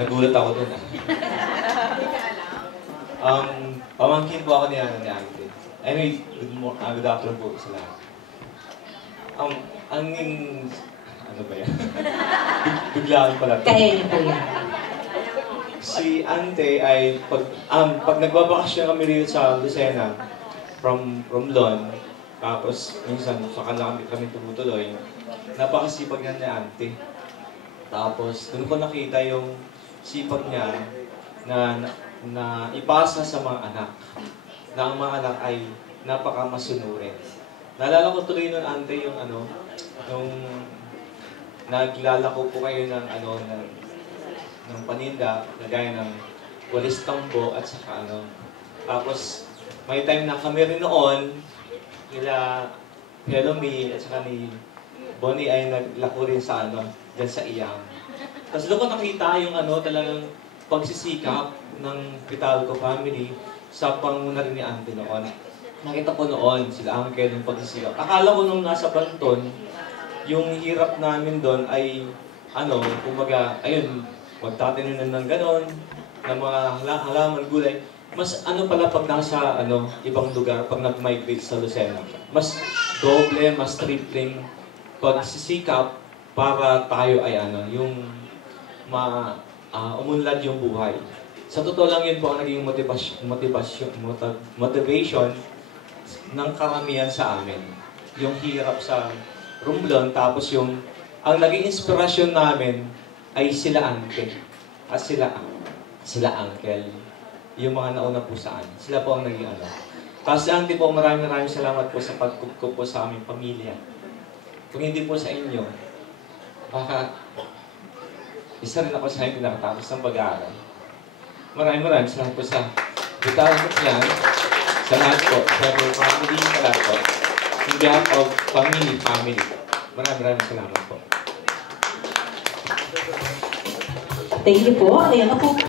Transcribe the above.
Nagulat ako dun ah. Pamangkin po ako ni Ate. Anyway, good afternoon po sa lahat. Ano ba yan? Biglaan pala. Kaya niyo po yan. Si Ante ay, pag nagbabakasyon kami rin sa Lucena, from Lon, tapos minsan saka lang kami tumutuloy, napakasipag niya ni Ante. Tapos doon ko nakita yung sipag niya na ipasa sa mga anak. Na ang mga anak ay napakamasunurin. Naalala ko tuloy nun, Ante, yung yung naglalako po kayo ng ng paninda, gaya ng walis tambo at saka Tapos may time na kami rin noon, nila Hellomy at saka ni Bonnie ay naglako rin sa dyan sa Iyang. Tapos doon ko nakita yung talagang pagsisikap ng Pitalco family sa panguna rin ni Ante noon. Nakita ko noon sila Uncle yung pagsisikap. Akala ko nung nasa Banton, yung hirap namin doon ay kumbaga, ayun, magtatanim ng ganon, ng mga halaman, gulay. Mas pala pag nasa ibang lugar, pag nag-migrate sa Lucena. Mas doble, mas tripling pagsisikap para tayo ay yung umunlad yung buhay. Sa totoo lang yun po ang naging motivation ng karamihan sa amin. Yung hirap sa Romblon, tapos ang naging inspirasyon namin ay sila Ante at sila Uncle. Yung mga nauna po saan. Sila po ang naging Tapos si Ante po, maraming salamat po sa pagkukup po sa aming pamilya. Kung hindi po sa inyo, baka isa rin ako sa inyo pinakatapos ng pag-aaral. Maraming salamat po sa Pitalco Clan, sa lahat po, sa family, sa lahat po. In behalf of family. Maraming salamat po. Thank you po. Ayan ako.